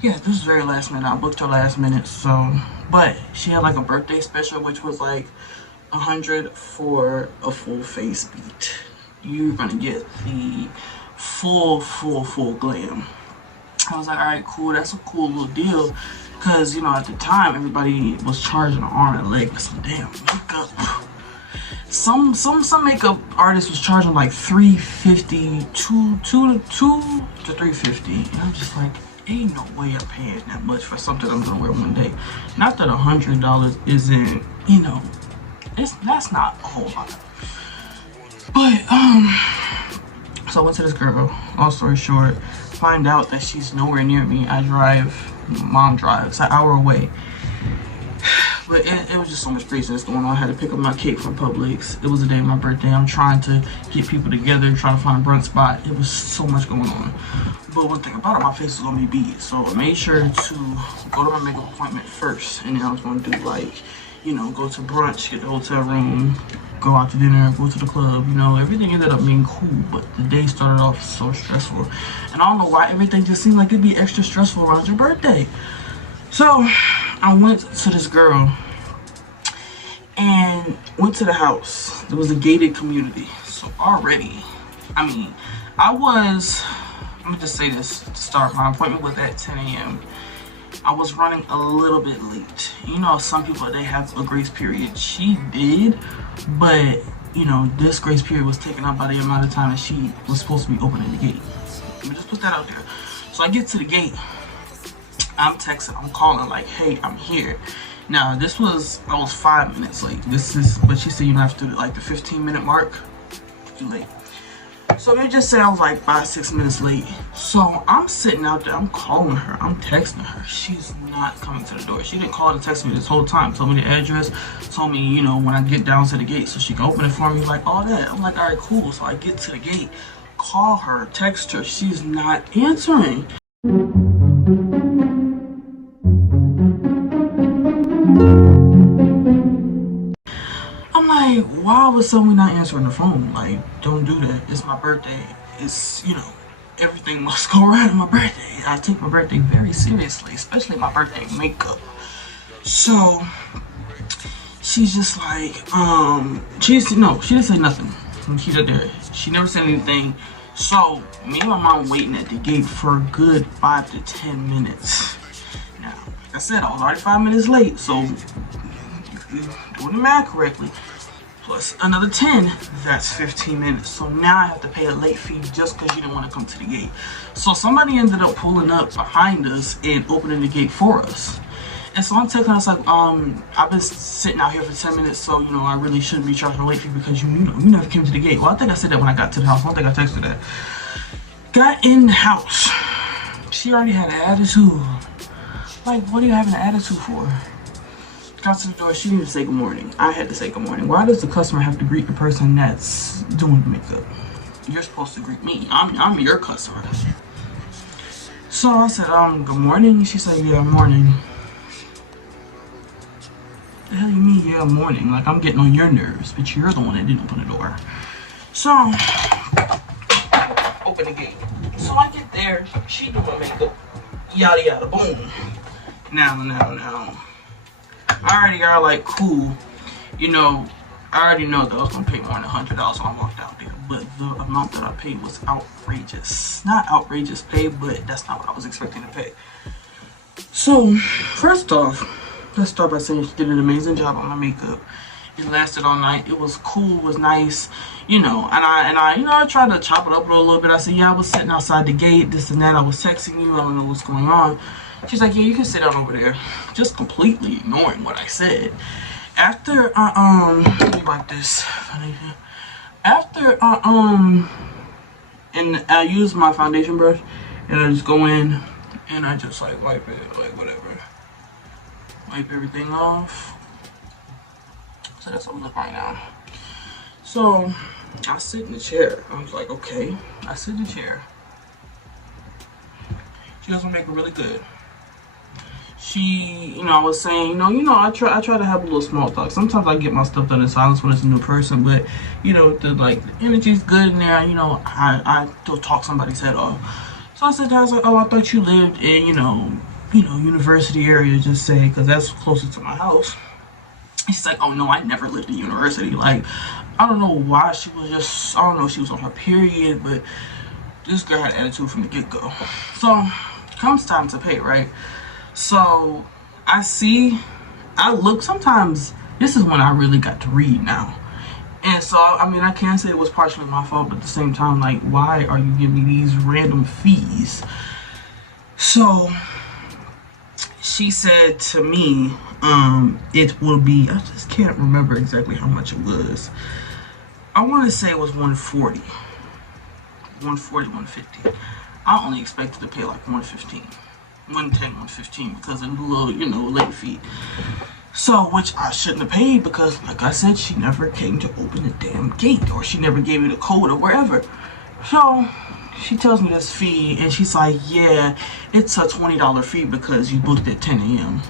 yeah, this is very last minute. I booked her last minute, so, but she had like a birthday special, which was like $100 for a full face beat. You're gonna get the full glam. I was like, all right, cool, that's a cool little deal, because, you know, at the time, everybody was charging an arm and a leg for some damn makeup. Some makeup artists was charging like $350, $2 to $350, and I'm just like, ain't no way I'm paying that much for something I'm gonna wear one day. Not that $100 isn't, you know, that's not a whole lot. But so I went to this girl. Long story short, find out that she's nowhere near me. I drive, mom drives an hour away. But it was just so much craziness going on. I had to pick up my cake from Publix. It was the day of my birthday. I'm trying to get people together, trying to find a brunch spot. It was so much going on. But one thing about it, my face was gonna be beat. So I made sure to go to my makeup appointment first. And then I was gonna do like, you know, go to brunch, get the hotel room, go out to dinner, go to the club. You know, everything ended up being cool. But the day started off so stressful. And I don't know why everything just seemed like it'd be extra stressful around your birthday. So I went to this girl and went to the house. There was a gated community. So already, I mean, let me just say this to start. My appointment was at 10 a.m. I was running a little bit late. You know, some people, they have a grace period. She did, but, you know, this grace period was taken up by the amount of time that she was supposed to be opening the gate. Let me just put that out there. So I get to the gate. I'm texting, I'm calling like, hey, I'm here. Now, I was 5 minutes late. But she said you don't have to do like the 15-minute mark. Too late. So they just said I was like 5-6 minutes late. So I'm sitting out there, I'm calling her, I'm texting her. She's not coming to the door. She didn't call to text me this whole time. Told me the address, told me, you know, when I get down to the gate so she can open it for me, like all that. I'm like, all right, cool. So I get to the gate, call her, text her. She's not answering. Like, why was someone not answering the phone? Like, don't do that. It's my birthday. It's, you know, everything must go right on my birthday. I take my birthday very seriously, especially my birthday makeup. So she's just like, she didn't say nothing. She did there. She never said anything. So me and my mom waiting at the gate for a good 5 to 10 minutes. Now, like I said, I was already 5 minutes late, so doing the math correctly, plus another 10, that's 15 minutes. So now I have to pay a late fee just because you didn't want to come to the gate. So somebody ended up pulling up behind us and opening the gate for us. And so I'm texting us like, I've been sitting out here for 10 minutes, so, you know, I really shouldn't be charging a late fee because you never came to the gate. Well, I think I said that when I got to the house. I don't think I texted that. Got in the house. She already had an attitude. Like, what are you having an attitude for? Got to the door, she didn't even say good morning. I had to say good morning. Why does the customer have to greet the person that's doing the makeup? You're supposed to greet me. I'm your customer. So I said, good morning. She said, yeah, morning. The hell you mean, yeah, morning? Like, I'm getting on your nerves, but you're the one that didn't open the door. So, open the gate. So I get there, she doing makeup, yada yada, boom. Now. Alrighty, y'all, like, cool. You know, I already know that I was gonna pay more than $100 when I walked out there, but the amount that I paid was outrageous. Not outrageous pay, but that's not what I was expecting to pay. So, first off, let's start by saying she did an amazing job on my makeup. It lasted all night. It was cool, it was nice, you know. And I tried to chop it up a little bit. I said, yeah, I was sitting outside the gate, this and that. I was texting you. I don't know what's going on. She's like, yeah, you can sit down over there. Just completely ignoring what I said. After let me wipe this. After and I use my foundation brush and I just go in and I just like wipe it, like whatever. Wipe everything off. So that's what I'm looking right now. So I sit in the chair. I was like, okay. I sit in the chair. She doesn't make it really good. She, I was saying, I try to have a little small talk. Sometimes I get my stuff done in silence when it's a new person, but the energy's good in there. I still talk somebody's head off. So I said, I was like, oh, I thought you lived in, university area, just say, because that's closer to my house. She's like, oh no, I never lived in university. Like, I don't know why she was just, I don't know if she was on her period, but this girl had attitude from the get-go. So comes time to pay, right? So I look, sometimes this is when I really got to read now. And so, I can't say it was partially my fault, but at the same time, like, why are you giving me these random fees? So she said to me, it will be, I just can't remember exactly how much it was. I want to say it was 140, 150. I only expected to pay like 115, 110, 115 because of the little, late fee. So, which I shouldn't have paid because, like I said, she never came to open the damn gate or she never gave me the code or wherever. So she tells me this fee and she's like, yeah, it's a $20 fee because you booked at 10 a.m.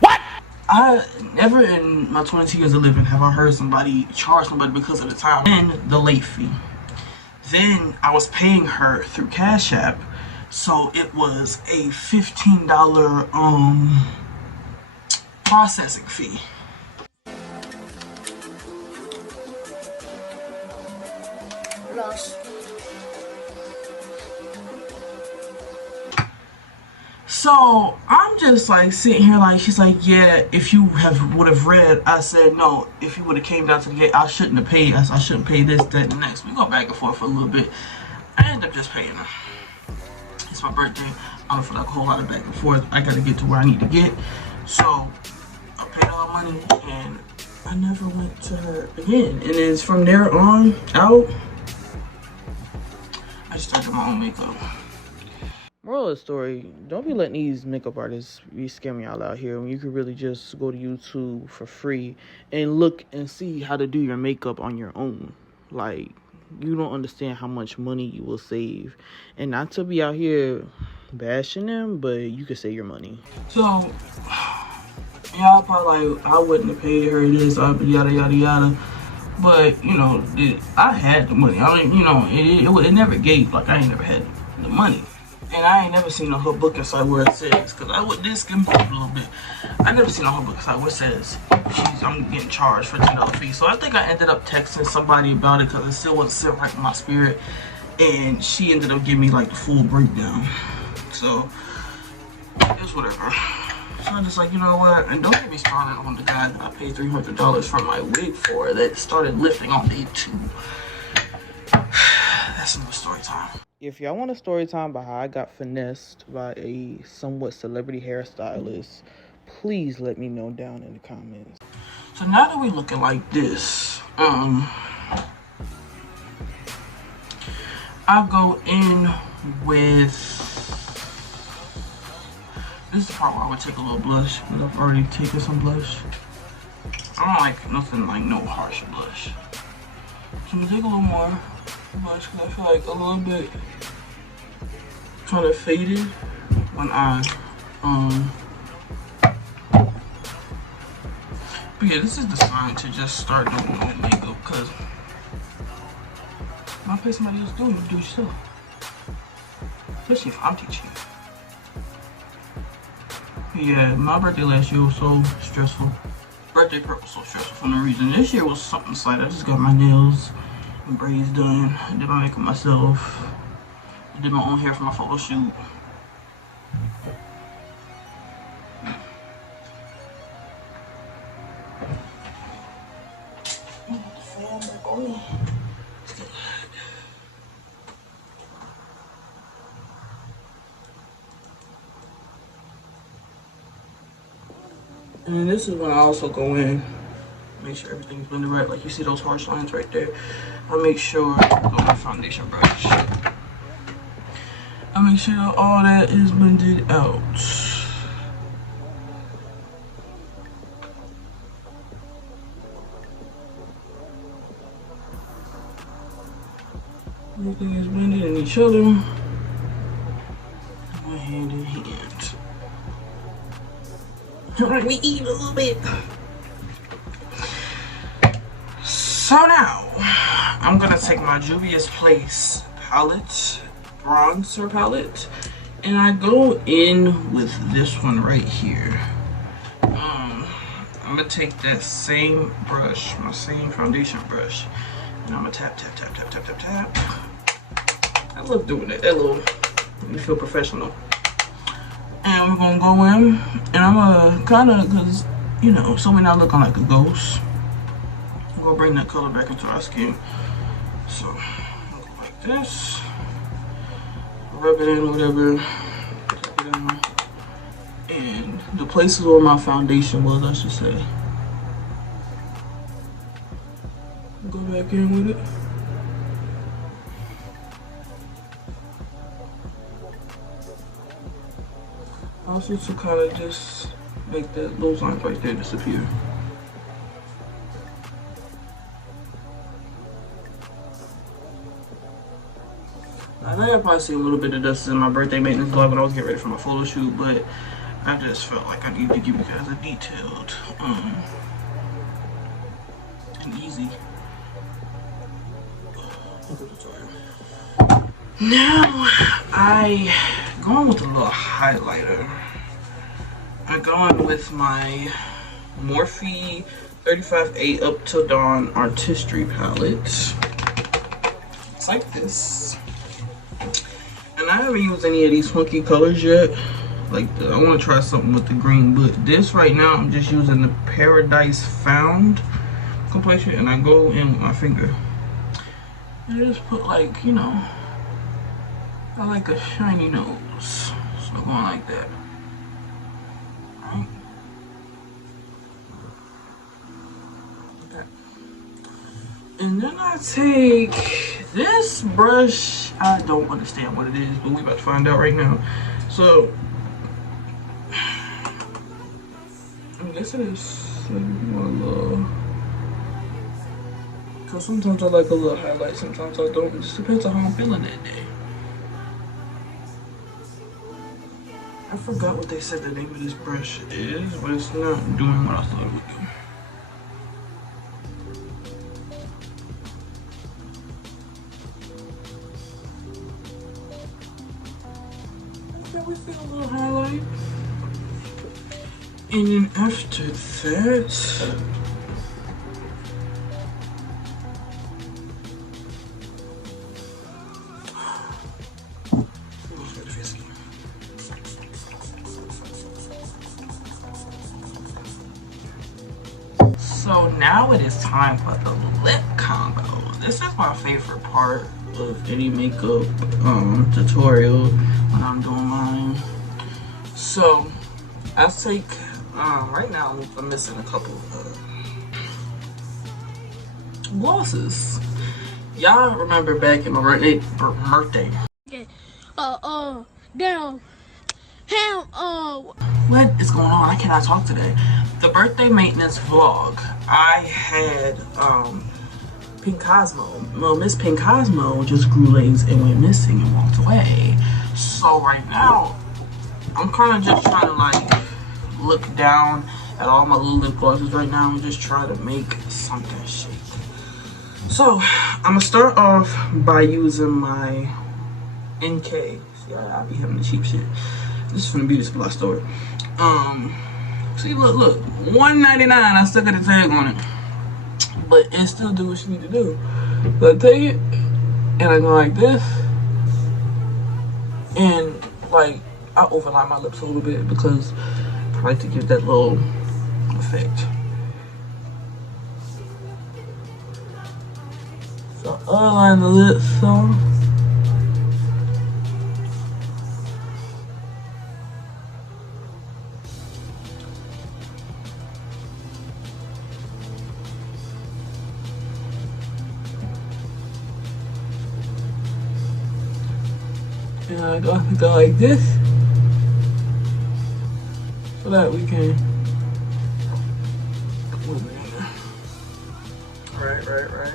What? I never in my 22 years of living have I heard somebody charge somebody because of the time and the late fee. Then I was paying her through Cash App, so it was a $15 processing fee. Lost. So I'm just like sitting here like, she's like, yeah, if you would have read, I said, no, if you would have came down to the gate, I shouldn't have paid. I shouldn't pay this, that, and the next. We go back and forth for a little bit. I ended up just paying her. It's my birthday. I don't feel like a whole lot of back and forth. I gotta get to where I need to get. So I paid all my money and I never went to her again. And then from there on out, I just started my own makeup. Moral of the story, don't be letting these makeup artists be scamming y'all out here when you could really just go to YouTube for free and look and see how to do your makeup on your own. Like, you don't understand how much money you will save. And not to be out here bashing them, but you could save your money. So, y'all probably like, I wouldn't have paid her this, yada, yada, yada. But, I had the money. It never gave, like, I ain't never had the money. And I ain't never seen on her booking site where it says, because I would this skim a little bit. I never seen on her booking site where it says I'm getting charged for $10 fee. So I think I ended up texting somebody about it because it still wasn't sitting right in my spirit. And she ended up giving me like the full breakdown. So it's whatever. So I'm just like, you know what? And don't get me started on the guy that I paid $300 for my wig for that started lifting on day 2. That's another story time. If y'all want a story time about how I got finessed by a somewhat celebrity hairstylist, please let me know down in the comments. So now that we're looking like this, I go in with, this is the part where I would take a little blush, but I've already taken some blush. I don't like nothing like no harsh blush. So I'm gonna take a little more blush because I feel like a little bit kind of faded when I but yeah, this is the sign to just start doing your own makeup because when I pay somebody else doing it, you do yourself. Especially if I'm teaching you. Yeah, my birthday last year was so stressful. Birthday prep was so stressful for no reason. This year was something slight. I just got my nails and braids done. I did my makeup myself. I did my own hair for my photo shoot. And then this is when I also go in, make sure everything's blended right. Like you see those harsh lines right there. I make sure with my foundation brush. I make sure all that is blended out. Everything is blended in each other. Hand in hand. Let me eat a little bit. So now, I'm gonna take my Juvia's Place palette, bronzer palette, and I go in with this one right here. I'm gonna take that same brush, my same foundation brush, and I'm gonna tap, tap, tap, tap, tap, tap, tap. I love doing it. That little, make me feel professional. And we're gonna go in, and I'm gonna kinda, cause you know, so we're not looking like a ghost. I'm gonna bring that color back into our skin. So, I'll go like this. Rub it in, whatever. Take it in. And the places where my foundation was, I should say. Go back in with it. Also to kind of just make those lines right there disappear. I know y'all probably see a little bit of dust in my birthday maintenance vlog when I was getting ready for my photo shoot, but I just felt like I needed to give you guys a detailed and easy. Now I go in with a little highlighter. I go in with my Morphe 35A Up Till Dawn Artistry palette. It's like this. And I haven't used any of these funky colors yet. Like I want to try something with the green, but this right now I'm just using the Paradise Found complexion, and I go in with my finger. I just put like, you know, I like a shiny nose, so going like that. Right? Like that. And then I take this brush. I don't understand what it is, but we about to find out right now. So I guess it is because sometimes I like a little highlight, sometimes I don't. It just depends on how I'm feeling that day. I forgot what they said the name of this brush is, but it's not doing what I thought it would do. Okay, we feel a little highlight. And then after that, so now it is time for the lip combo. This is my favorite part of any makeup tutorial when I'm doing mine. So I take right now I'm missing a couple of glosses. Y'all remember back in my birthday? Down. What is going on? I cannot talk today. The birthday maintenance vlog, I had Pink Cosmo. Well, Miss Pink Cosmo just grew legs and went missing and walked away. So right now, I'm kind of just trying to like look down at all my little lip glosses right now and just try to make something shake. So I'm gonna start off by using my NK. See, I be having the cheap shit. This is from the beauty supply store. See, look, $1.99. I still got the tag on it, but it still do what you need to do. So I take it and I go like this, and like I overline my lips a little bit because I like to give that little effect. So I align the lips some. And I go like this so that we can move it in. Right.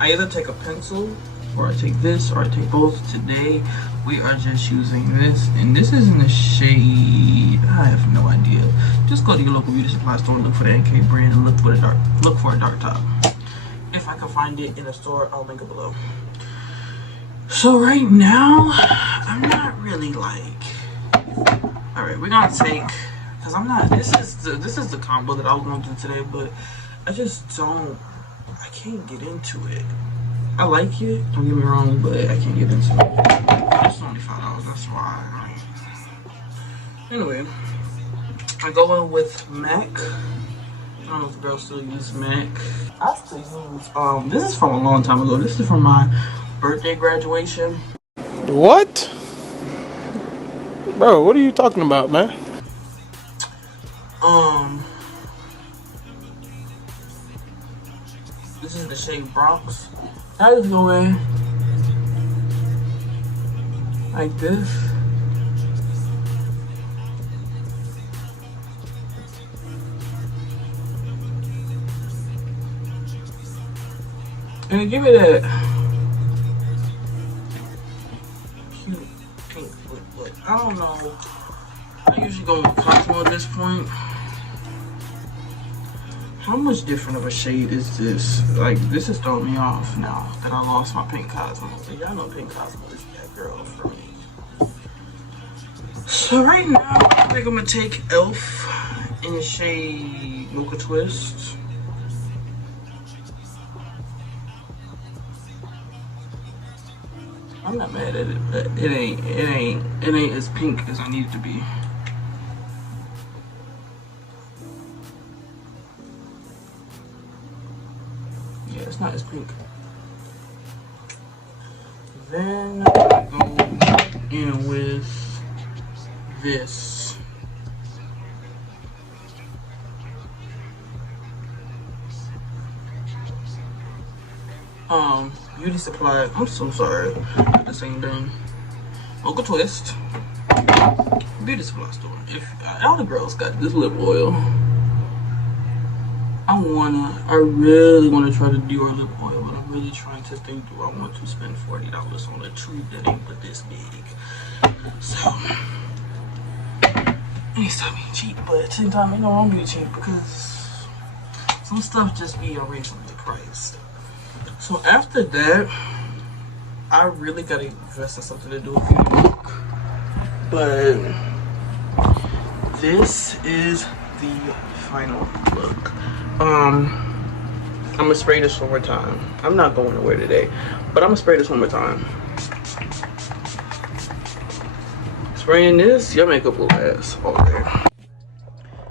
I either take a pencil or I take this or I take both. Today we are just using this, and this is in the shade, I have no idea. Just go to your local beauty supply store, look for the NK brand, and look for a dark top. If I can find it in a store, I'll link it below. So right now, I'm not really like, all right, we're gonna take, cause I'm not. This is the combo that I was gonna do today, but I just don't. I can't get into it. I like it, don't get me wrong, but I can't get into it. It's only $5, that's why. Anyway, I go in with MAC. I don't know if the girls still use MAC. I still use, this is from a long time ago. This is from my birthday graduation. What? Bro, what are you talking about, man? This is the shade Bronx. I just go in like this. And give it that cute pink lip, but I don't know. I usually go with Cosmo at this point. How much different of a shade is this? Like, this is throwing me off now that I lost my pink Cosmo. Y'all know pink Cosmo is that girl for me. So right now, I think I'm gonna take e.l.f. in the shade Mocha Twist. I'm not mad at it, but it ain't as pink as I need it to be. Yeah, it's not as pink. Then I go in with this. Beauty supply. I'm so sorry. The same thing. Mocha Twist. Beauty supply store. If all the girls got this lip oil, I really wanna try to do our lip oil, but I'm really trying to think, do I want to spend $40 on a treat that ain't but this big? So it ain't stop being cheap, but at the same time, it don't want to be cheap because some stuff just be unreasonably priced. So after that, I really gotta invest in something to do with beauty look. But this is the final look. I'm gonna spray this one more time. I'm not going nowhere today, but I'm gonna spray this one more time. Spraying this, your makeup will last all day.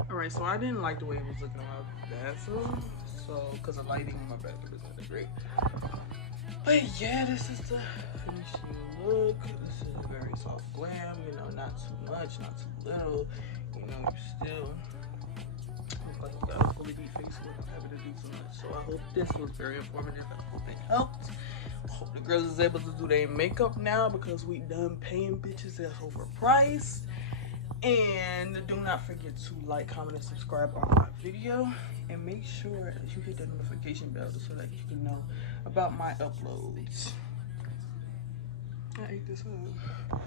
Alright, so I didn't like the way it was looking in my bathroom. So, because the lighting in my bathroom is not that great. But yeah, this is the finishing look. This is a very soft glam, you know, not too much, not too little. You know, you still look like you got a fully deep face without having to do too much. So I hope this was very informative. I hope it helped. I hope the girls is able to do their makeup now because we done paying bitches that's overpriced. And do not forget to like, comment, and subscribe on my video. And make sure that you hit the notification bell so that you can know about my uploads. I ate this up.